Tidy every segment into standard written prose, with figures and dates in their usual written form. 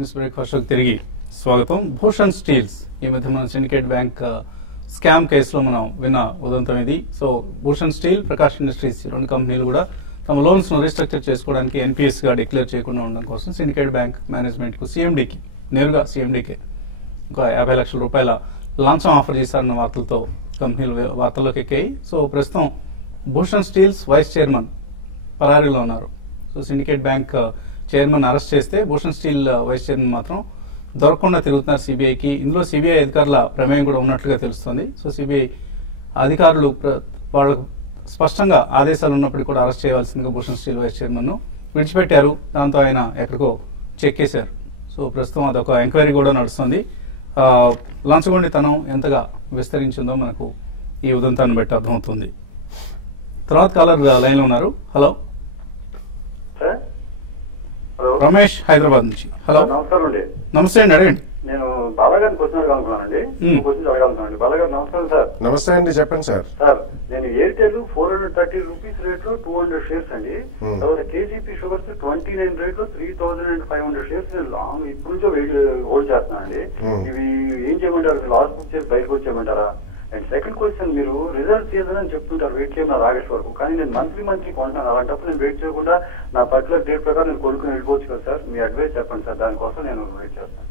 Business breakfast తిరిగి స్వాగతం. Bhushan steels ఈ మధ్య మన సిండికేట్ బ్యాంక్ స్కామ్ కేసులో మనం విన్న ఉదంతం ఇది. So Bhushan steel, Prakash industries రెండు కంపెనీలు కూడా తమ లోన్స్ ను రీస్ట్రక్చర్ చేసుకోవడానికి ఎన్పిఎస్ గా డిక్లేర్ చేయకుండా ఉండడం కోసం సిండికేట్ బ్యాంక్ మేనేజ్మెంట్ కు నేరుగా సిఎండికి ఒక 50 లక్షల రూపాయల లాంఛం ఆఫర్ చేశారన్న వార్తలతో కంపెనీలు వార్తల్లోకి ఎక్కాయి. సో ప్రస్తుతం భూషణ్ స్టీల్స్ వైస్ చైర్మన్ పరారీలో ఉన్నారు. So syndicate bank chairman arrest చేస్తే భూషణ్ స్టీల్ వైస్ చైర్మన్ మాత్రం దొరకకుండా తిరుగుతున్నారు సిబిఐకి. ఇందులో సిబిఐ అధికారుల ప్రమేయం కూడా ఉన్నట్లుగా తెలుస్తుంది. సో సిబిఐ అధికారులు వాళ్ళకు స్పష్టంగా ఆదేశాలు ఉన్నప్పటికీ కూడా అరెస్ట్ చేయవలసిందిగా భూషణ్ స్టీల్ వైస్ చైర్మన్ ను విడిచిపెట్టారు. దాంతో ఆయన ఎక్కడికో చెక్కేశారు. సో ప్రస్తుతం అదొక ఎంక్వైరీ కూడా నడుస్తుంది. లంచగొండితనం ఎంతగా విస్తరించిందో మనకు ఈ ఉదంతాన్ని బట్టి అర్థమవుతుంది. తర్వాత కాలర్ లైన్ లో ఉన్నారు. హలో రమేష్, హైదరాబాద్ నుంచి. హలో, నమస్కారం అండి. నమస్తే అండి, అడగండి. నేను బాలాగారిని క్వశ్చన్ అడగాలనుకున్నానండి. క్వశ్చన్ అడగాలనుకున్నాను. బాలాగారు నమస్కారం సార్. నమస్తే అండి, చెప్పండి సార్. సార్, నేను ఎయిర్టెల్ 430 రూపీస్ రేట్ లో 200 షేర్స్ అండి. తర్వాత కేజీపీ షుగర్స్ 29 రేట్ లో 3500 షేర్స్ లాంగ్ ఇప్పుడు నుంచో హోల్డ్ చేస్తున్నాను అండి. ఇవి ఏం చేయమంటారు? లాస్ట్ బుక్ చేసి బయటకు వచ్చేయమంటారా? అండ్ సెకండ్ క్వశ్చన్, మీరు రిజల్ట్ సీజన్ అని చెప్తుంటారు వెయిట్ చేయమన్నారు ఆగస్ట్ వరకు, కానీ నేను మంత్లీ కొంటాను. అలాంటప్పుడు నేను వెయిట్ చేయకుండా నా పర్టికులర్ డేట్ ప్రకారం నేను కొనుక్కుని వెళ్ళిపోవచ్చు కదా సార్? మీ అడ్వైస్ చెప్పండి సార్, దానికోసం నేను వెయిట్ చేస్తాను.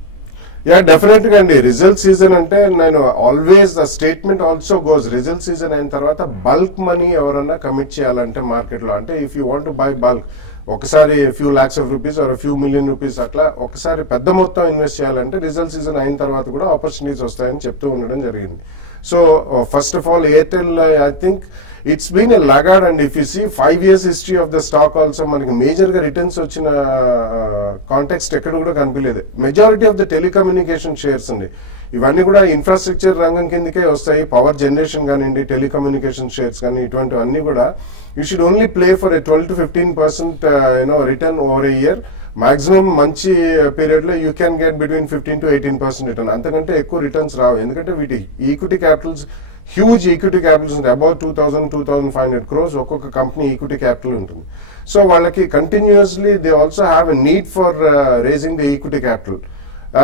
యా, డెఫినెట్ గా అండి. రిజల్ట్ సీజన్ అంటే నేను always the statement also goes, result season అయిన తర్వాత బల్క్ మనీ ఎవరన్నా కమిట్ చేయాలంటే మార్కెట్ లో, అంటే if you want to buy bulk, ఒకసారి few lakhs of rupees or few million rupees అట్లా ఒకసారి పెద్ద మొత్తం ఇన్వెస్ట్ చేయాలంటే రిజల్ట్ సీజన్ అయిన తర్వాత కూడా ఆపర్చునిటీస్ వస్తాయని చెప్తూ ఉండడం జరిగింది. So first of all Airtel, I think it's been a laggard and if you see 5 years history of the stock also మనకి మేజర్ గా రిటర్న్స్ వచ్చిన కాంటెక్స్ట్ ఎక్కడ కూడా కనిపించలేదు. Majority of the telecommunication shares అండి, ఇవన్నీ కూడా ఇన్ఫ్రాస్ట్రక్చర్ రంగం కిందకే వస్తాయి. పవర్ జనరేషన్ కానివ్వండి, టెలికమ్యూనికేషన్ షేర్స్ కానీ, ఇటువంటివన్నీ కూడా you should only play for a 12 to 15% return over a year. Maximum మంచి పీరియడ్ లో you can get between 15 to 18% return, అంతకంటే ఎక్కువ రిటర్న్స్ రావు. ఎందుకంటే వీటి equity capitals, huge equity capitals ఉంటాయి. అబౌట్ 2,000-2,500 crores ఒక్కొక్క కంపెనీ ఈక్విటీ క్యాపిటల్ ఉంటుంది. సో వాళ్ళకి continuously they also have a need for raising the equity capital.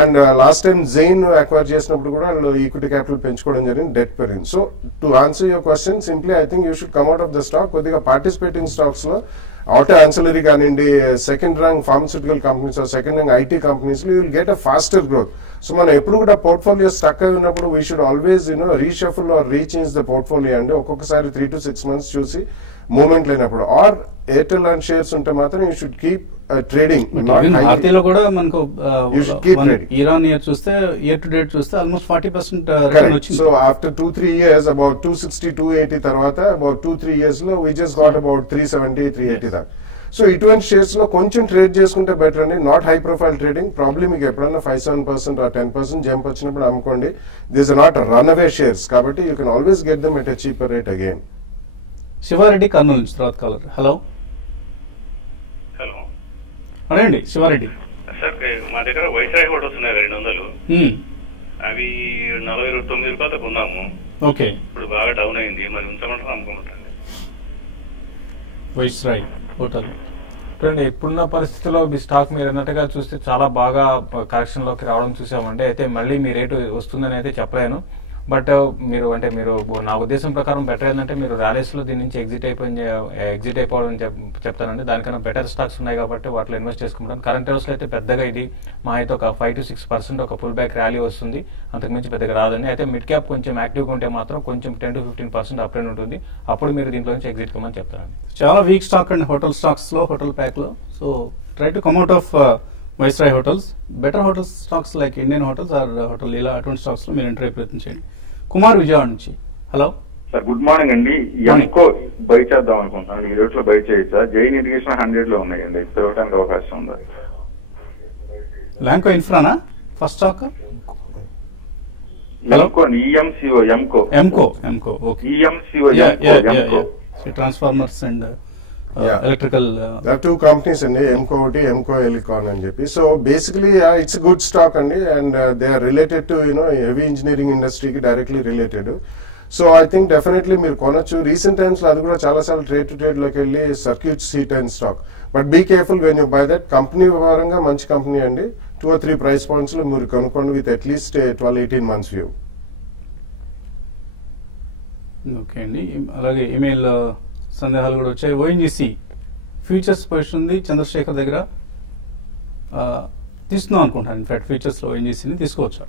And last time Jain acquire చేసినప్పుడు కూడా వాళ్ళు ఈక్విటీ క్యాపిటల్ పెంచుకోవడం జరిగింది, డెట్ పెరిగింది. So to answer your question, simply I think you should come out of the stock. కొద్దిగా participating stocks లో auto ancillary కానివ్వండి, second rank pharmaceutical companies, second rank IT companies లో you will get a faster growth. So మనం ఎప్పుడు కూడా portfolio stuck అయి ఉన్నప్పుడు we should always reshuffle or rechange the portfolio అండి. ఒక్కొక్కసారి 3 to 6 months చూసి మూవ్మెంట్ లేనప్పుడు, ఆర్ ఎయిర్టెల్ లాంటి షేర్స్ ఉంటే మాత్రం యూ షుడ్ కీప్ ట్రేడింగ్. భారతీయలో కూడా మనకు ఇరాన్ ఇయర్ చూస్తే, ఇయర్ టు డేట్ చూస్తే ఆల్మోస్ట్ 40% రిటర్న్ వచ్చింది. సో ఆఫ్టర్ 2-3 years అబౌట్ 260-280 తర్వాత అబౌట్ 2-3 years లో వి జస్ట్ గాట్ అబౌట్ 370-380 దాకా. సో ఇటువంటి షేర్స్ లో కొంచెం ట్రేడ్ చేసుకుంటే బెటర్ అండి, not high profile trading. Problem మీకు ఎప్పుడన్నా 5-7% or 10% జంప్ వచ్చినప్పుడు అమ్ముకోండి. This are not run away shares, కాబట్టి you can always get them at a cheaper rate again. Shivareddy, Kurnool నుంచి తర్వాత కాలర్. హలో హలో, అదేండి శివారెడ్డి సార్. మా దగ్గర వైస్రాయ్ హోటల్స్ ఉన్నాయి 200. అవి 49 రూపాయలకు కొన్నాము. ఓకే, ఇప్పుడు బాగా డౌన్ అయింది. మరి ఉంచమంటారు, అమ్ముకోమంటారు? వైస్రాయ్ హోటల్ చూడండి, ఇప్పుడున్న పరిస్థితుల్లో మీ స్టాక్ మీరు అన్నట్టుగా చూస్తే చాలా బాగా కరెక్షన్ లోకి రావడం చూసామండి. అయితే మళ్ళీ మీ రేటు వస్తుందని అయితే చెప్పలేను. బట్ మీరు నా ఉద్దేశం ప్రకారం బెటర్ ఏంటంటే మీరు ర్యాలీస్ లో దీని నుంచి ఎగ్జిట్ అయిపోవడం చెప్తానండి. దానికన్నా బెటర్ స్టాక్స్ ఉన్నాయి కాబట్టి వాటిలో ఇన్వెస్ట్ చేసుకుంటాను. కరెంట్ అవర్స్ లో అయితే పెద్దగా ఇది మా అయితే ఒక 5 to 6% ఒక పుల్ బ్యాక్ ర్యాలీ వస్తుంది, అంతకుమించి పెద్దగా రాదండి. అయితే మిడ్ క్యాప్ కొంచెం యాక్టివ్గా ఉంటే మాత్రం కొంచెం 10 to 15% అప్ ట్రెండ్ ఉంటుంది. అప్పుడు మీరు దీంట్లో నుంచి ఎగ్జిట్ కమ్మని చెప్తానండి. చాలా వీక్ స్టాక్ అండి హోటల్ స్టాక్స్ లో, హోటల్ ప్యాక్ లో. So try to come out of Viceroy hotels. Better hotel stocks like Indian hotels or hotel Leela, అటువంటి స్టాక్స్ లో మీరు ఎంట్రీ ప్రయత్నం చేయండి. కుమార్, విజయవాడ నుంచి. హలో సార్, గుడ్ మార్నింగ్ అండి. ఎంకో బై చేద్దాం అనుకుంటున్నాను. ఈ రేట్లో బై చేయొచ్చా? జైన్ ఇరిగేషన్ 100 లో ఉన్నాయండి, పెరగడానికి అవకాశం ఉందా? ల్యాంకో ఇన్ఫ్రానా first stock? Transformers and electrical. There are 2 companies అండి, ఎంకో ఒకటి, ఎంకో ఎలికాన్ అని చెప్పి. So basically it's good stock అండి, and they are related to heavy engineering ఇండస్ట్రీకి directly related. So I think definitely మీరు కొనొచ్చు. రీసెంట్ టైమ్స్ లో అది కూడా చాలా సార్లు ట్రేడ్ టు ట్రేడ్ లోకి వెళ్ళి circuit seat and stock. But be careful when you buy that. Company పరంగా మంచి కంపెనీ అండి, 2 or 3 ప్రైస్ పాయింట్స్ లో మీరు కొనుక్కోండి with at least 12-18 months view. Okay అండి, అలాగే ఈమెయిల్ సందేహాలు కూడా వచ్చాయి. ఓఎన్జీసీ ఫ్యూచర్స్ పొజిషన్ ఉంది చంద్రశేఖర్ దగ్గర, తీసుకుందాం అనుకుంటాను. ఇన్ఫాక్ట్ ఫ్యూచర్స్ లో ఓఎన్జీసీని తీసుకోవచ్చు.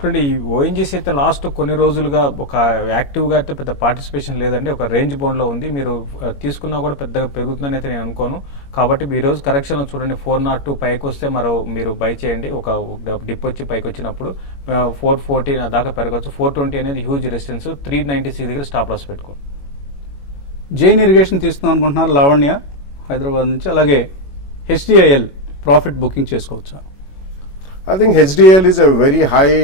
చూడండి, ఈ ఓఎన్జీసీ అయితే లాస్ట్ కొన్ని రోజులుగా ఒక యాక్టివ్ గా అయితే పెద్ద పార్టిసిపేషన్ లేదండి, ఒక రేంజ్ బౌండ్ లో ఉంది. మీరు తీసుకున్నా కూడా పెద్దగా పెరుగుతుందని అయితే నేను అనుకోను. కాబట్టి ఈ రోజు కరెక్షన్ లో చూడండి 402 పైకి వస్తే మీరు బై చేయండి. ఒక డిప్ వచ్చి పైకి వచ్చినప్పుడు 440 దాకా పెరగచ్చు. 420 అనేది హ్యూజ్ రెసిస్టెన్స్. 396 దగ్గర స్టాప్ లాస్ పెట్టుకోండి. జైన్ ఇరిగేషన్ తీసుకుందాం అనుకుంటున్నారు లావణ్య హైదరాబాద్ నుంచి. అలాగే హెచ్డిఐఎల్ ప్రాఫిట్ బుకింగ్ చేసుకోవచ్చా? I think HDL is a very high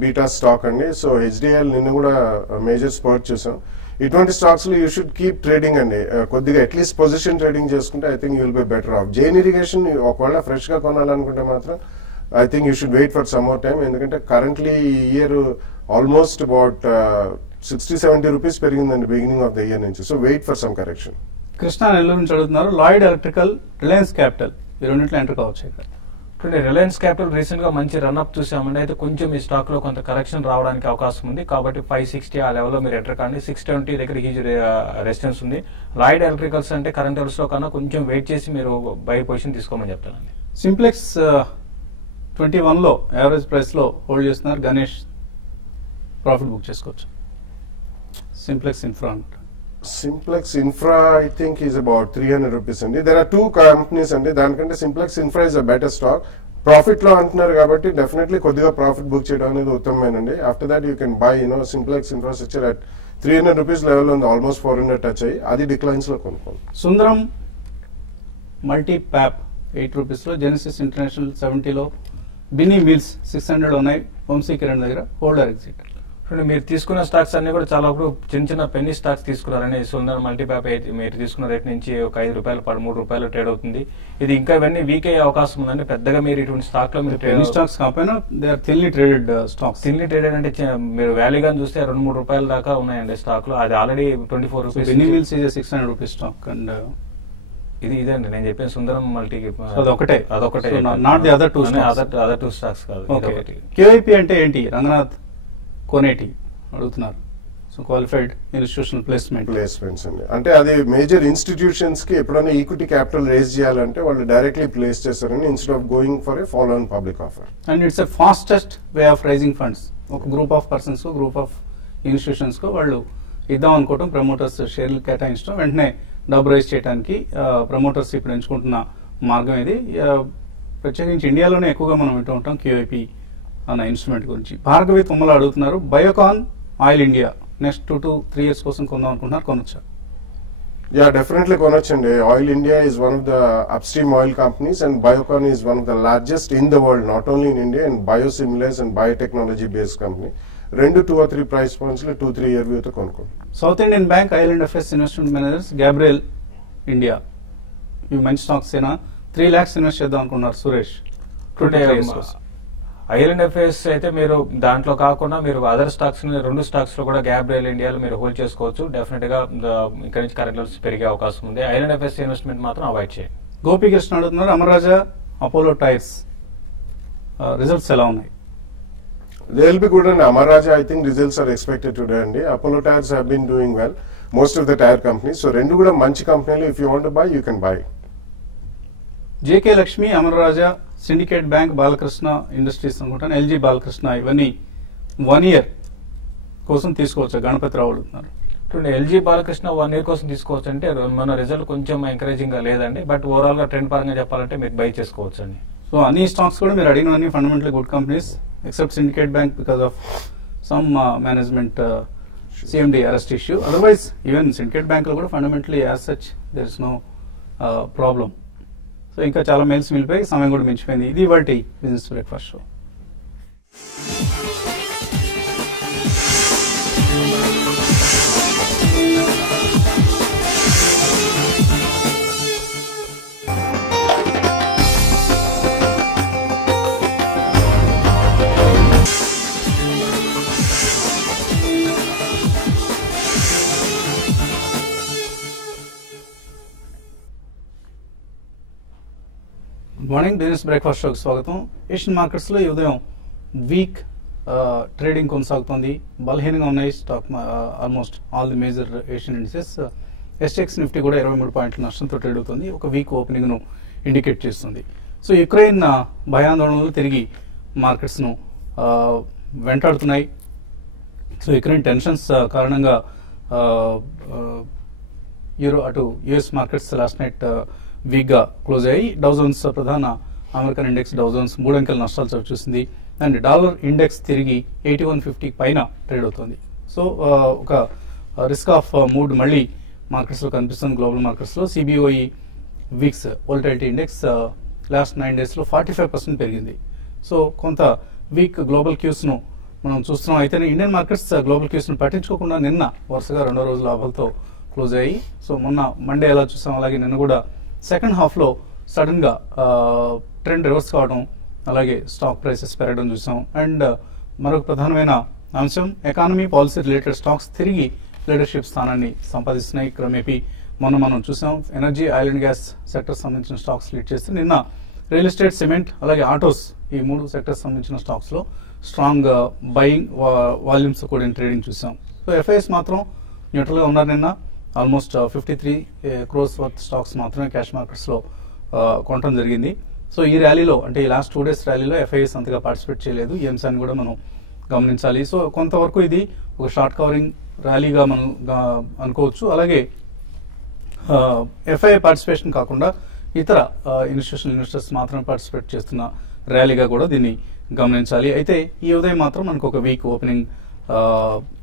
beta stock అండి. సో HDL నిన్న కూడా మేజర్ స్పాట్ చూసాం. ఇటువంటి స్టాక్స్ లో యూ షుడ్ కీప్ ట్రేడింగ్ అండి. కొద్దిగా అట్లీస్ట్ పొజిషన్ ట్రేడింగ్ చేసుకుంటే I think you will be better off. Jain irrigation ఒకవేళ ఫ్రెష్ గా కొనాలనుకుంటే మాత్రం I think you should wait for some more time. ఎందుకంటే కరెంట్లీ ఈ ఇయర్ ఆల్మోస్ట్ అబౌట్ 60-70 రూపీస్ పెరిగిందండి బిగినింగ్ ఆఫ్ ద ఇయర్ నుంచి. So wait for some correction. Krishna Nellore నుంచి అడుగుతున్నారు, లాయిడ్ ఎలక్ట్రికల్, రిలయన్స్ క్యాపిటల్ ఈ రెండింటిలో ఎంటర్ కావచ్చు ఇక్కడ. రిలయన్స్ క్యాపిటల్ రీసెంట్ గా మంచి రన్అప్ చూసామండి. అయితే కొంచెం ఈ స్టాక్ లో కొంత కరెక్షన్ రావడానికి అవకాశం ఉంది. కాబట్టి 560 ఆ లెవెల్లో మీరు ఎంటర్ కానీ. 620 దగ్గర హ్యూజ్ రెసిస్టెన్స్ ఉంది. లాయిడ్ ఎలక్ట్రికల్స్ అంటే కరెంట్ లెవెల్స్ లో కన్నా కొంచెం వెయిట్ చేసి మీరు బై పొజిషన్ తీసుకోమని చెప్తానండి. సింప్లెక్స్ 21 లో యావరేజ్ ప్రైస్ లో హోల్డ్ చేస్తున్నారు గణేష్, ప్రాఫిట్ బుక్ చేసుకోవచ్చు. Simplex infra I think is about 300 rupees అండి. దెర్ ఆర్ 2 కంపెనీస్ అండి. దానికంటే Simplex infra is a better stock. Profit లో అంటున్నారు కాబట్టి డెఫినెట్లీ కొద్దిగా ప్రాఫిట్ బుక్ చేయడం అనేది ఉత్తమమేనండి. After that you can buy Simplex infrastructure at 300 rupees level ఉంది. ఆల్మోస్ట్ 400 టచ్ అయ్యి అది డిక్లైన్స్ లో కొనుక్కోండి. సుందరం మల్టీ ప్యాప్ 8 రూపీస్ లో, జెనసిస్ ఇంటర్నేషనల్ 70 లో, బినీ మిల్స్ 600 ఉన్నాయి. వంశీ కిరణ్ దగ్గర హోల్డర్ ఎగ్జిట్. మీరు తీసుకున్న స్టాక్స్ అన్ని కూడా చాలా చిన్న చిన్న పెన్నీ స్టాక్స్ తీసుకున్నారని. సుందర్ మల్టీప్యాప్ మీరు తీసుకున్న రేట్ నుంచి ఒక 5 రూపాయలు 13 రూపాయలు ట్రేడ్ అవుతుంది. ఇది ఇంకా ఇవన్నీ వీక్ అయ్యే అవకాశం ఉందండి. పెద్దగా మీరు ఇటువంటి స్టాక్ లో మీరు స్టాక్స్ కాకపోయినా they are thinly traded stocks. Thinly traded అంటే మీరు వ్యాలీగా చూస్తే 2-3 రూపాయల దాకా ఉన్నాయండి స్టాక్ లో. అది already 24 rupees. Binny mills is 600 rupees stock and ఇదండి నేను చెప్పిన సుందరం మల్టీకి అదొకటే not the other two stocks కాదు. క్యూఐపీ అంటే ఏంటి? రంగనాథ్ కోనేటి అడుగుతున్నారు. సో క్వాలిఫైడ్ ఇన్స్టిట్యూషనల్ ప్లేస్మెంట్స్ అండి. అంటే అది మేజర్ ఇన్స్టిట్యూషన్స్ కి ఎప్పుడైనా ఈక్విటీ క్యాపిటల్ రేజ్ చేయాలంటే వాళ్ళు డైరెక్ట్లీ ప్లేస్ చేస్తారని instead of going for a follow on public offer. And it's a fastest way of raising funds. ఒక గ్రూప్ ఆఫ్ పర్సన్స్ కో గ్రూప్ ఆఫ్ ఇన్స్టిట్యూషన్స్ కో వాళ్ళు ఇద్దాం అనుకోవటం, ప్రమోటర్స్ షేర్లు కేటాయించడం, వెంటనే డబ్బు రైజ్ చేయడానికి ప్రమోటర్స్ ఇప్పుడు ఎంచుకుంటున్న మార్గం ఇది. ప్రత్యేకించి ఇండియాలోనే ఎక్కువగా మనం వింటూ ఉంటాం క్యూఐపీ అన్న ఇన్స్ట్రుమెంట్ గురించి. భార్గవి తుమ్మల అడుగుతున్నారు, Biocon oil India next 2 to 3 years కోసం కొందాం అనుకుంటున్నారు, కొనొచ్చా? యా డెఫినెట్లీ కొనొచ్చండి. Oil India is one of the upstream oil companies and Biocon is one of the largest in the world, not only in India, and biosimilars and biotechnology based company. 2 or 3 price points లో 2-3 year వ్యూతో కొనుక్కోండి. South Indian bank, IL and FS investment managers, Gabriel India ఇవి మంచి stocks అయినా 3 lakhs invest చేద్దాం అనుకున్నారు Suresh. Island FS అయితే మీరు దాంట్లో కాకుండా మీరు అదర్ స్టాక్స్ 2 స్టాక్స్ లో కూడా గ్యాబ్రియల్ ఇండియాలో మీరు హోల్డ్ చేసుకోవచ్చు. డెఫినెట్ గా ఇక్కడ నుంచి కరెంట్ లెవెల్స్ పెరిగే అవకాశం ఉంది. ఐలాండ్ ఎఫ్ఎస్ ఇన్వెస్ట్మెంట్ మాత్రం అవాయిడ్ చేయండి. గోపీకృష్ణ అడుగుతున్నారు, అమరాజా, అపోలో టైర్స్ రిజల్ట్స్ ఎలా ఉన్నాయి? They will be good and Amaraja, I think results are expected today and Apollo Tyres have been doing well, most of the tire companies. So rendu kuda manchi company, if you want to buy, you can buy. JK Lakshmi, Amaraja, Syndicate Bank, Balakrishna Industries అనుకుంటాను, LG Balakrishna ఇవన్నీ 1 year కోసం తీసుకోవచ్చు. గణపతి రావు అడుగుతున్నారు. LG Balakrishna 1 year కోసం తీసుకోవచ్చు అంటే మన result కొంచెం ఎంకరేజింగ్ గా లేదండి. బట్ ఓవరాల్ గా ట్రెండ్ పరంగా చెప్పాలంటే మీరు బై చేసుకోవచ్చు అండి. సో అన్ని స్టాక్స్ కూడా మీరు అడిగినవన్నీ fundamental good companies except Syndicate Bank because of some management CMD arrest issue. Otherwise, even Syndicate Bank lo kuda fundamentally as such there is no problem. So inka chala mails milpayi, samayam kuda minchipoyindi. Idi valti business breakfast show. Morning business breakfast షోకి స్వాగతం. Asian markets లో ఈ ఉదయం week trading కొనసాగుతోంది. బలహీనంగా ఉన్నాయి stock almost all the major Asian indices. ఎస్టెక్స్ Nifty కూడా 23 పాయింట్ల నష్టంతో ట్రేడ్ అవుతుంది. ఒక వీక్ ఓపెనింగ్ ను ఇండికేట్ చేస్తుంది. సో యుక్రెయిన్ భయాందోళనలు తిరిగి మార్కెట్స్ ను వెంటాడుతున్నాయి. సో యుక్రెయిన్ టెన్షన్స్ కారణంగా అటు US markets last night week గా క్లోజ్ అయ్యి డౌజోన్స్ ప్రధాన అమెరికన్ ఇండెక్స్ డౌజోన్స్ 3 అంకెల నష్టాలు చవి చూసింది. అండ్ డాలర్ ఇండెక్స్ తిరిగి 8150 పైన ట్రేడ్ అవుతుంది. సో ఒక రిస్క్ ఆఫ్ మూడ్ మళ్ళీ మార్కెట్స్ లో కనిపిస్తుంది. గ్లోబల్ మార్కెట్స్ లో CBOE VIX volatility index last 9 days లో 45% పెరిగింది. సో కొంత వీక్ గ్లోబల్ క్యూస్ ను మనం చూస్తున్నాం. అయితే ఇండియన్ మార్కెట్స్ గ్లోబల్ క్యూస్ ను పట్టించుకోకుండా నిన్న వరుసగా 2వ రోజు లాభాలతో క్లోజ్ అయ్యి, సో మొన్న మండే ఎలా చూసాం అలాగే నిన్న కూడా సెకండ్ హాఫ్ లో సడన్ గా ట్రెండ్ రివర్స్ కావడం, అలాగే స్టాక్ ప్రైసెస్ పెరగడం చూసాం. అండ్ మరొక ప్రధానమైన అంశం ఎకానమీ పాలసీ రిలేటెడ్ స్టాక్స్ తిరిగి లీడర్షిప్ స్థానాన్ని సంపాదిస్తున్నాయి. క్రమేపీ మొన్న మనం చూసాం energy, oil and gas sector సంబంధించిన స్టాక్స్ లీడ్ చేస్తే నిన్న రియల్ ఎస్టేట్, సిమెంట్ అలాగే ఆటోస్ ఈ 3 సెక్టర్స్ సంబంధించిన స్టాక్స్ లో స్ట్రాంగ్ బయింగ్ వాల్యూమ్స్ కూడా ట్రేడింగ్ చూసాం. సో ఎఫ్ఐఎస్ మాత్రం న్యూట్రల్ గా ఉన్నారు. నిన్న ఆల్మోస్ట్ 53 crores వర్త్ స్టాక్స్ మాత్రమే క్యాష్ మార్కెట్స్ లో కొనడం జరిగింది. సో ఈ ర్యాలీలో అంటే ఈ లాస్ట్ 2 days ర్యాలీలో ఎఫ్ఐఎస్ అంతగా పార్టిసిపేట్ చేయలేదు. ఈ అంశాన్ని కూడా మనం గమనించాలి. సో కొంతవరకు ఇది ఒక షార్ట్ కవరింగ్ ర్యాలీగా మనం అనుకోవచ్చు. అలాగే ఎఫ్ఐఐ పార్టిసిపేషన్ కాకుండా ఇతర ఇన్స్టిట్యూషనల్ ఇన్వెస్టర్స్ మాత్రమే పార్టిసిపేట్ చేస్తున్న ర్యాలీగా కూడా దీన్ని గమనించాలి. అయితే ఈ ఉదయం మాత్రం మనకు ఒక వీక్ ఓపెనింగ్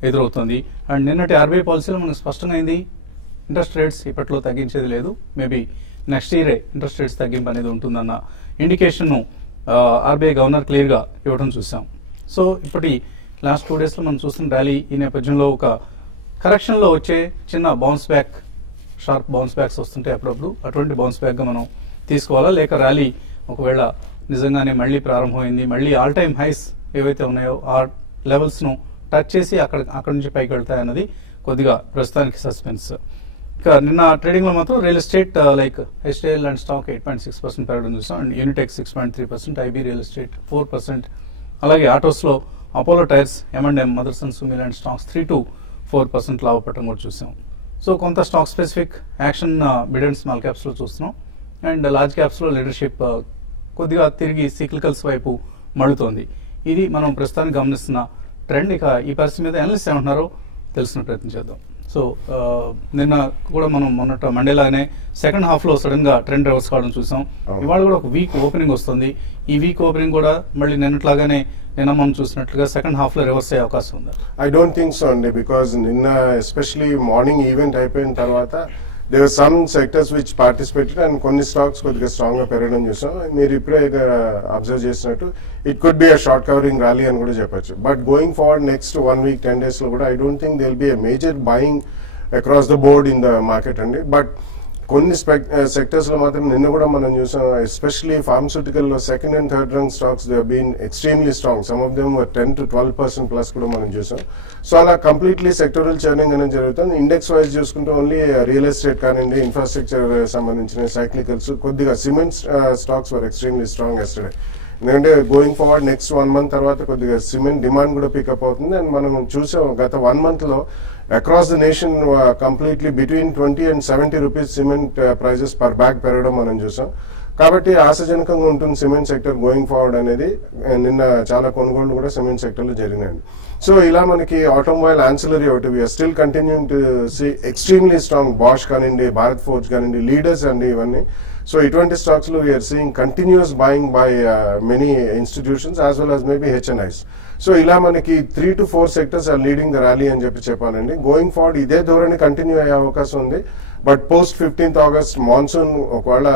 ఎదురవుతుంది. అండ్ నిన్నటి ఆర్బీఐ పాలసీలో మనకు స్పష్టంగా అయింది, ఇంట్రెస్ట్ రేట్స్ ఇప్పట్లో తగ్గించేది లేదు. మేబీ నెక్స్ట్ ఇయరే ఇంట్రెస్ట్ రేట్స్ తగ్గింపు అనేది ఉంటుందన్న ఇండికేషన్ ను ఆర్బీఐ గవర్నర్ క్లియర్ గా ఇవ్వడం చూసాం. సో ఇప్పటి లాస్ట్ 2 days లో మనం చూస్తున్న ర్యాలీ ఈ నేపథ్యంలో ఒక కరెక్షన్ లో వచ్చే చిన్న bounce back, sharp bounce backs వస్తుంటే అప్పుడప్పుడు అటువంటి బౌన్స్ బ్యాక్ గా మనం తీసుకోవాలా, లేక ర్యాలీ ఒకవేళ నిజంగానే మళ్ళీ ప్రారంభమైంది, మళ్ళీ ఆల్ టైమ్ హైస్ ఏవైతే ఉన్నాయో ఆ లెవెల్స్ ను టచ్ చేసి అక్కడ నుంచి పైకి వెళ్తాయన్నది కొద్దిగా ప్రస్తుతానికి సస్పెన్స్. ఇక నిన్న ట్రేడింగ్ లో మాత్రం real estate like HDL and stock 8.6% పెరగడం చూసాం. And Unitech 6.3%, IB real estate 4%, అలాగే ఆటోస్ లో Apollo tyres, M&M, Motherson Sumi and stocks 3 to 4% లాభపడటం కూడా చూసాం. సో కొంత stock specific action mid and small caps లో చూస్తున్నాం. అండ్ లార్జ్ క్యాప్స్ లో లీడర్షిప్ కొద్దిగా తిరిగి సిక్లికల్స్ వైపు మళ్ళుతోంది. ఇది మనం ప్రస్తుతానికి గమనిస్తున్న ట్రెండ్. ఇక ఈ పరిస్థితి మీద అనలిస్ట్ ఏమంటున్నారో తెలుసుకునే ప్రయత్నం చేద్దాం. సో నిన్న కూడా మనం మొన్నట మండేలాగానే సెకండ్ హాఫ్ లో సడన్ గా ట్రెండ్ రివర్స్ కావడం చూసాం. ఇవాళ కూడా ఒక వీక్ ఓపెనింగ్ వస్తుంది. ఈ వీక్ ఓపెనింగ్ కూడా మళ్ళీ నిన్నట్లాగానే నిన్న మనం చూసినట్లుగా సెకండ్ హాఫ్ లో రివర్స్ అయ్యే అవకాశం ఉందా? ఐ డోంట్ థింక్ సో అండి, బికాస్ నిన్న ఎస్పెషలీ మార్నింగ్ ఈవెంట్ అయిపోయిన తర్వాత there were some sectors which participated and కొన్ని స్టాక్స్ కొద్దిగా స్ట్రాంగ్ గా పెరగడం చూసాం. మీరు ఇప్పుడే అబ్జర్వ్ చేసినట్టు it could be a short covering rally అని కూడా చెప్పొచ్చు. But going forward next 1 week 10 days లో కూడా I don't think there will be a major buying across the board in the market అండి. బట్ కొన్ని సెక్టర్స్ లో మాత్రం నిన్న కూడా మనం చూసాం, ఎస్పెషలీ ఫార్మస్యూటికల్ లో second and third rank stocks they been extremely strong. Some of them 10 to 12% plus కూడా మనం చూసాం. సో అలా కంప్లీట్లీ సెక్టరల్ చర్నింగ్ అనేది జరుగుతుంది. ఇండెక్స్ వైజ్ చూసుకుంటే ఓన్లీ రియల్ ఎస్టేట్ కానివ్వండి, ఇన్ఫ్రాస్ట్రక్చర్ సంబంధించిన సైక్లికల్స్, కొద్దిగా cement stocks were extremely strong yesterday. ఎందుకంటే గోయింగ్ ఫార్వర్డ్ నెక్స్ట్ 1 month తర్వాత కొద్దిగా సిమెంట్ డిమాండ్ కూడా పికప్ అవుతుంది. అండ్ మనం చూసాం గత 1 month లో across the nation completely between 20 and 70 rupees cement prices per bag పెరగడం మనం చూసాం. కాబట్టి ఆశాజనకంగా ఉంటుంది సిమెంట్ సెక్టర్ గోయింగ్ ఫార్వర్డ్ అనేది. నిన్న చాలా కొనుగోళ్లు కూడా సిమెంట్ సెక్టర్ లో జరిగినాయండి. సో ఇలా మనకి ఆటోమొబైల్ ఆన్సిలరీ ఒకటి we are still continuing to see extremely strong. Bosch కానివ్వండి, భారత్ ఫోర్జ్ కానివ్వండి, లీడర్స్ అండి ఇవన్నీ. సో ఇటువంటి స్టాక్స్ లో we are seeing continuous buying by many institutions as well as maybe HNIs. So ఇలా మనకి 3 to 4 sectors are leading the rally అని చెప్పానండి. గోయింగ్ ఫార్వర్డ్ ఇదే ధోరణి కంటిన్యూ అయ్యే అవకాశం ఉంది. But post 15th August monsoon ఒకవేళ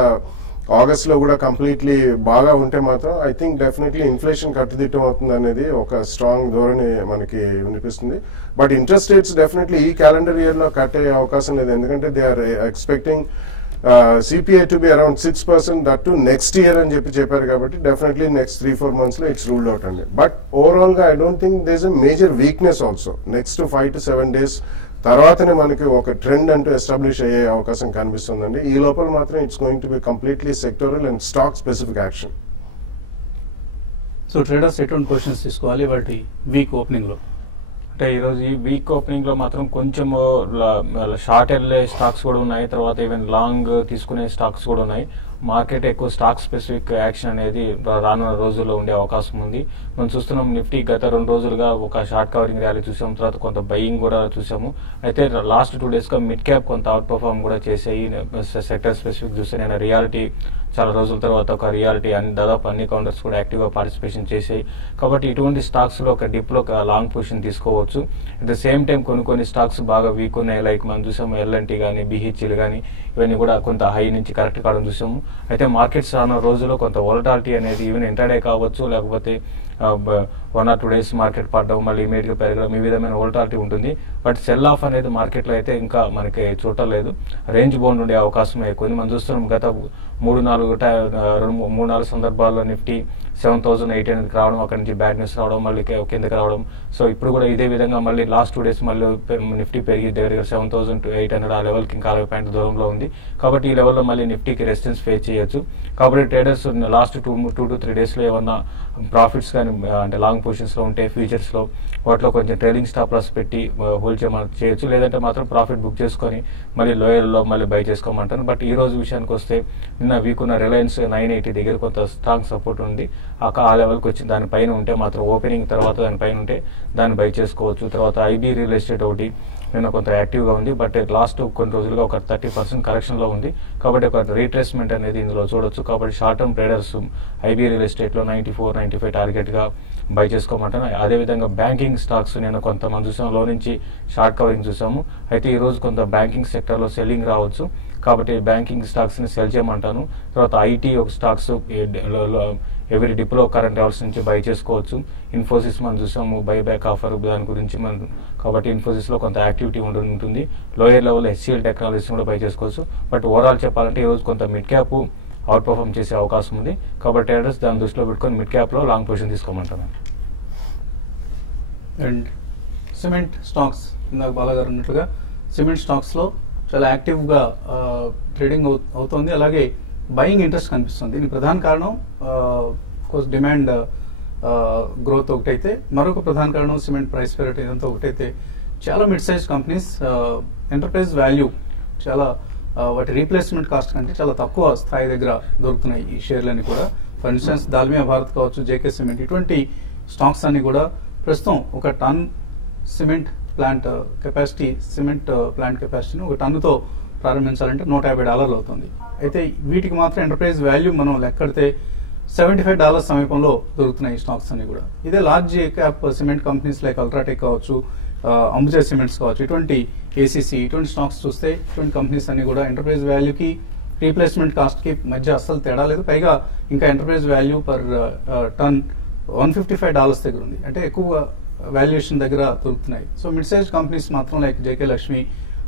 ఆగస్ట్ లో కూడా కంప్లీట్లీ బాగా ఉంటే మాత్రం ఐ థింక్ డెఫినెట్లీ ఇన్ఫ్లేషన్ కట్టుదిట్టం అవుతుంది అనేది ఒక స్ట్రాంగ్ ధోరణి మనకి వినిపిస్తుంది. బట్ ఇంట్రెస్ట్ రేట్స్ డెఫినెట్లీ ఈ క్యాలెండర్ ఇయర్ లో కట్ అయ్యే అవకాశం లేదు. ఎందుకంటే they are expecting CPI to be around 6%, that to next year అని చెప్పారు కాబట్టి డెఫినెట్లీ నెక్స్ట్ 3-4 months లో ఇట్స్ రూల్డ్ అవుట్ అండి. బట్ ఓవరాల్ గా I don't think there is a major weakness also. Next 5 to 7 days తర్వాతనే మనకి ఒక trend అంటూ ఎస్టాబ్లిష్ అయ్యే అవకాశం కనిపిస్తుందండి. ఈ లోపల మాత్రం it's going to be completely sectoral and stock specific action. So traders ఎటువంటి పొజిషన్స్ తీసుకోవాలి వాటి వీక్ ఓపెనింగ్ లో? అంటే ఈరోజు ఈ వీక్ ఓపెనింగ్ లో మాత్రం కొంచెం షార్ట్ వెళ్ళే స్టాక్స్ కూడా ఉన్నాయి, తర్వాత ఈవెన్ లాంగ్ తీసుకునే స్టాక్స్ కూడా ఉన్నాయి. మార్కెట్ ఎక్కువ స్టాక్ స్పెసిఫిక్ యాక్షన్ అనేది రానున్న రోజుల్లో ఉండే అవకాశం ఉంది. మనం చూస్తున్నాం నిఫ్టీ గత 2 రోజులుగా ఒక షార్ట్ కవరింగ్ ర్యాలీ చూసాం, తర్వాత కొంత బయింగ్ కూడా చూసాము. అయితే లాస్ట్ 2 days గా మిడ్ క్యాప్ కొంత అవుట్ పర్ఫార్మ్ కూడా చేసాయి. సెక్టర్ స్పెసిఫిక్ చూస్తే నేను రియాలిటీ చాలా రోజుల తర్వాత ఒక రియాలిటీ దాదాపు అన్ని కౌంటర్స్ కూడా యాక్టివ్ గా పార్టిసిపేషన్ చేసాయి. కాబట్టి ఇటువంటి స్టాక్స్ లో ఒక డిప్ లో ఒక లాంగ్ పొజిషన్ తీసుకోవచ్చు. అట్ ద సేమ్ టైం కొన్ని స్టాక్స్ బాగా వీక్ ఉన్నాయి, లైక్ మనం చూసాము ఎల్ఎన్టీ కానీ BHEL కానీ ఇవన్నీ కూడా కొంత హై నుంచి కరెక్ట్ కావడం చూసాము. అయితే మార్కెట్స్ రానున్న రోజుల్లో కొంత వోలటాలిటీ అనేది ఈవెన్ ఇంటర్డే కావచ్చు, లేకపోతే 1 or 2 days మార్కెట్ పడడం మళ్ళీ ఇమీడియట్ గా పెరగడం, ఈ విధమైన వోలటాలిటీ ఉంటుంది. బట్ సెల్ ఆఫ్ అనేది మార్కెట్ లో అయితే ఇంకా మనకి చూడలేదు. రేంజ్ బౌండ్ ఉండే అవకాశం ఎక్కువ. మనం చూస్తున్నాం గత 3-4 సందర్భాల్లో నిఫ్టీ 7,800 రావడం, అక్కడి నుంచి బ్యాడ్ న్యూస్ రావడం, మళ్ళీ కిందకి రావడం. సో ఇప్పుడు కూడా ఇదే విధంగా మళ్ళీ లాస్ట్ 2 days మళ్ళీ నిఫ్టీ పెరిగి దగ్గర 7,800 ఆ లెవెల్ కి ఇంకా 60 పాయింట్ దూరంలో ఉంది. కాబట్టి ఈ లెవెల్లో మళ్ళీ నిఫ్టీకి రెసిస్టెన్స్ ఫేస్ చేయొచ్చు. కాబట్టి ట్రేడర్స్ లాస్ట్ 2 to 3 days లో ఏమన్నా ప్రాఫిట్స్ కానీ అంటే లాంగ్ పొజిషన్స్ లో ఉంటే ఫ్యూచర్స్ లో వాటిలో కొంచెం ట్రైలింగ్ స్టాప్ లాస్ పెట్టి హోల్డ్ చేయొచ్చు, లేదంటే మాత్రం ప్రాఫిట్ బుక్ చేసుకొని మళ్ళీ లోయర్ లో మళ్ళీ బై చేసుకోమంటాను. బట్ ఈ రోజు విషయానికి వస్తే నిన్న వీక్ ఉన్న రిలయన్స్ 980 దగ్గర కొంత స్ట్రాంగ్ సపోర్ట్ ఉంది. ఆ లెవెల్కి వచ్చి దానిపైన ఉంటే మాత్రం ఓపెనింగ్ తర్వాత దానిపైన ఉంటే దాన్ని బై చేసుకోవచ్చు. తర్వాత ఐబీ రియల్ ఎస్టేట్ ఒకటి నిన్న కొంత యాక్టివ్గా ఉంది, బట్ లాస్ట్ కొన్ని రోజులుగా ఒక 30% కరెక్షన్లో ఉంది. కాబట్టి ఒక రీట్రేస్మెంట్ అనేది ఇందులో చూడొచ్చు. కాబట్టి short term traders IB real ఎస్టేట్లో 94-95 టార్గెట్గా బై చేసుకోమంటాను. అదేవిధంగా బ్యాంకింగ్ స్టాక్స్ నేను కొంతమంది చూసాము, లో నుంచి షార్ట్ కవరింగ్ చూసాము. అయితే ఈ రోజు కొంత బ్యాంకింగ్ సెక్టర్లో సెల్లింగ్ రావచ్చు, కాబట్టి బ్యాంకింగ్ స్టాక్స్ని సెల్ చేయమంటాను. తర్వాత ఐటీ ఒక స్టాక్స్ ఎవరి డిప్లో కరెంట్ లెవెల్స్ నుంచి బై చేసుకోవచ్చు. ఇన్ఫోసిస్ మనం చూసాము బైబ్యాక్ ఆఫర్ దాని గురించి మనం, కాబట్టి ఇన్ఫోసిస్లో కొంత యాక్టివిటీ ఉంటుంది. లోయర్ లెవెల్ HCL టెక్నాలజీస్ కూడా బై చేసుకోవచ్చు. బట్ ఓవరాల్ చెప్పాలంటే ఈరోజు కొంత మిడ్ క్యాప్ అవుట్ పర్ఫార్మ్ చేసే అవకాశం ఉంది. కాబట్టి ట్రేడర్స్ దాన్ని దృష్టిలో పెట్టుకొని మిడ్ క్యాప్లో లాంగ్ పొజిషన్ తీసుకోమంటాను. అండ్ సిమెంట్ స్టాక్స్ ఇందాక బాలాగారు అన్నట్లుగా సిమెంట్ స్టాక్స్లో చాలా యాక్టివ్గా ట్రేడింగ్ అవుతోంది. అలాగే బయింగ్ ఇంట్రెస్ట్ కనిపిస్తుంది. దీనికి ప్రధాన కారణం కోర్స్ డిమాండ్ గ్రోత్ ఒకటైతే, మరొక ప్రధాన కారణం సిమెంట్ ప్రైస్ పెరగటం. ఇదంతా ఒకటైతే చాలా mid size companies enterprise value చాలా వాటి రీప్లేస్మెంట్ కాస్ట్ కంటే చాలా తక్కువ స్థాయి దగ్గర దొరుకుతున్నాయి ఈ షేర్లన్నీ కూడా. ఫర్ ఇన్స్టెన్స్ దాల్మియా భారత్ కావచ్చు, JK సిమెంట్, ఇటువంటి స్టాక్స్ అన్ని కూడా ప్రస్తుతం ఒక ton cement plant capacity, cement plant కెపాసిటీని ఒక టన్నుతో ప్రారంభించాలంటే $150 అవుతుంది. అయితే వీటికి మాత్రం ఎంటర్ప్రైజ్ వాల్యూ మనం లెక్కడితే $75 సమీపంలో దొరుకుతున్నాయి ఈ స్టాక్స్ అన్ని కూడా. ఇదే large cap cement companies like UltraTech కావచ్చు, అంబుజా సిమెంట్స్ కావచ్చు, ఇటువంటి ACC ఇటువంటి స్టాక్స్ చూస్తే ఇటువంటి కంపెనీస్ అన్ని కూడా ఎంటర్ప్రైజ్ వాల్యూకి రీప్లేస్మెంట్ కాస్ట్ కి మధ్య అస్సలు తేడా లేదు. పైగా ఇంకా ఎంటర్ప్రైజ్ వాల్యూ పర్ టన్ $155 దగ్గర ఉంది, అంటే ఎక్కువ వాల్యుయేషన్ దగ్గర దొరుకుతున్నాయి. సో మిడ్ సైజ్ కంపెనీస్ మాత్రం like JK Lakshmi,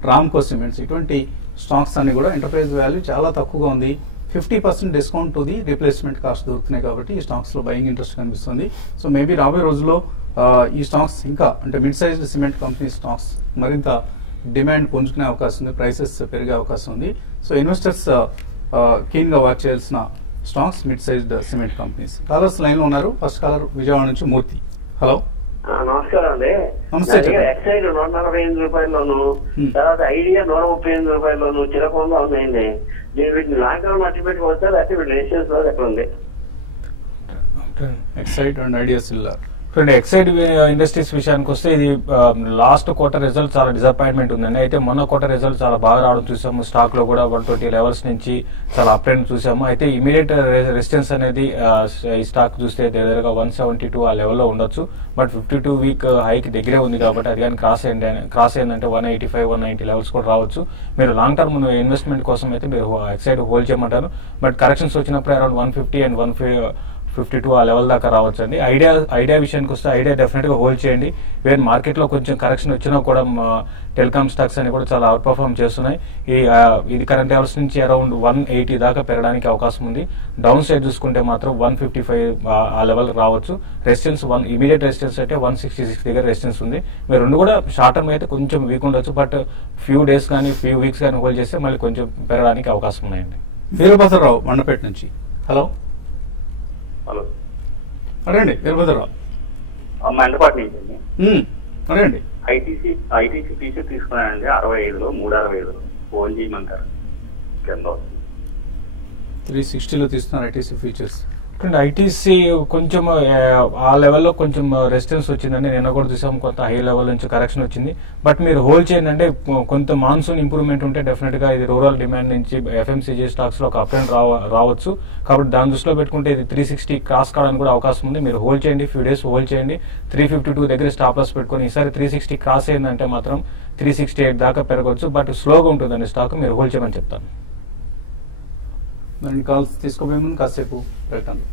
Ramco cements, ఇటువంటి స్టాక్స్ అన్ని కూడా ఎంటర్ప్రైజ్ వాల్యూ చాలా తక్కువగా ఉంది. 50% discount to the replacement cost దొరుకుతున్నాయి. కాబట్టి ఈ స్టాక్స్ లో బయింగ్ ఇంట్రెస్ట్ కనిపిస్తుంది. సో మేబీ రాబోయే రోజుల్లో ఈ స్టాక్స్ ఇంకా అంటే mid size cement company stocks మరింత డిమాండ్ పుంజుకునే అవకాశం ఉంది, ప్రైసెస్ పెరిగే అవకాశం ఉంది. సో ఇన్వెస్టర్స్ కీన్ గా వాచ్ చేయాల్సిన stocks mid sized cement companies. Callers line లో ఉన్నారు. ఫస్ట్ కాలర్ విజయవాడ నుంచి మూర్తి. హలో, నమస్కారం అండి. ఎక్సైడ్ ₹148, తర్వాత ఐడియా ₹138, చిరకొండ ఉన్నాయండి. నేను వీటిని లాంగ్ టర్మ్ అట్టి పెట్టుకోవచ్చా, లేకపోతే వీటి రేషియోస్ లో ఎక్కడ ఉంది? Exide and ideas Exide industries విషయానికి వస్తే ఇది లాస్ట్ క్వార్టర్ రిజల్ట్ చాలా డిసప్పాయింట్మెంట్ ఉందండి. అయితే మొన్న క్వార్టర్ రిజల్ట్ చాలా బాగా రావడం చూసాము. స్టాక్ లో కూడా 120 లెవెల్స్ నుంచి చాలా అప్ ట్రెండ్ చూసాము. అయితే ఇమీడియట్ రెసిస్టెన్స్ అనేది ఈ స్టాక్ చూస్తే దగ్గరగా 172 ఆ లెవెల్లో ఉండొచ్చు. బట్ 52 వీక్ హైకి దగ్గరే ఉంది కాబట్టి అది కానీ క్రాస్ అయిందంటే 185, 190 లెవెల్స్ కూడా రావచ్చు. మీరు లాంగ్ టర్మ్ ఇన్వెస్ట్మెంట్ కోసం అయితే మీరు ఎక్సైడ్ హోల్డ్ చేయమంటారు. బట్ కరెక్షన్స్ వచ్చినప్పుడు అరౌండ్ 150 and 150 52 ఆ లెవెల్ దాకా రావచ్చు అండి. ఐడియా విషయానికి వస్తే ఐడియా డెఫినెట్ గా హోల్డ్ చేయండి. ఈవెన్ మార్కెట్ లో కొంచెం కరెక్షన్ వచ్చినా కూడా టెలికామ్ స్టాక్స్ అని కూడా చాలా అవుట్ పర్ఫార్మ్ చేస్తున్నాయి. ఇది కరెంట్ లెవెల్స్ నుంచి అరౌండ్ 180 దాకా పెరగడానికి అవకాశం ఉంది. డౌన్ సైడ్ చూసుకుంటే మాత్రం 155 ఆ లెవెల్ రావచ్చు. రెసిస్టెన్స్ ఇమీడియట్ రెసిస్టెన్స్ అయితే 166 దగ్గర రెసిస్టెన్స్ ఉంది. మీరు రెండు కూడా షార్ట్ టర్మ్ అయితే కొంచెం వీక్ ఉండొచ్చు, బట్ ఫ్యూ డేస్ కానీ ఫ్యూ వీక్స్ కానీ హోల్డ్ చేస్తే మళ్ళీ కొంచెం పెరగడానికి అవకాశం ఉన్నాయండి. వీరభద్రరావు మండపేట నుంచి. హలో హలో అరేండి వీరభద్రరావు. మండపాటి నుంచి అండి. అరేండి ఐటీసీ టీసీ తీసుకున్నానండి 65లో 365లో ఫోన్ చేయమంటారు కింద 360లో తీస్తున్నారు ఐటీసీ ఫీచర్స్. ఐటీసీ కొంచెం ఆ లెవెల్లో కొంచెం రెసిస్టెన్స్ వచ్చిందండి. నిన్న కూడా చూసాం కొంత హై లెవెల్ నుంచి కరెక్షన్ వచ్చింది. బట్ మీరు హోల్డ్ చేయండి, అంటే కొంత మాన్సూన్ ఇంప్రూవ్మెంట్ ఉంటే డెఫినెట్ గా ఇది రూరల్ డిమాండ్ నుంచి ఎఫ్ఎంసీజీ స్టాక్స్ లో ఒక అప్ అండ్ రావచ్చు. కాబట్టి దాని దృష్టిలో పెట్టుకుంటే ఇది 360 క్రాస్ కావడానికి కూడా అవకాశం ఉంది. మీరు హోల్డ్ చేయండి, ఫ్యూ డేస్ హోల్డ్ చేయండి. 352 దగ్గర స్టాప్ లాస్ పెట్టుకుని ఈసారి 360 క్రాస్ అయిందంటే మాత్రం 368 దాకా పెరగవచ్చు. బట్ స్లోగా ఉంటుందండి స్టాక్, మీరు హోల్డ్ చేయమని చెప్తాను. కాల్స్ తీసుకోబోయే ముందు కాసేపు పెట్టండి.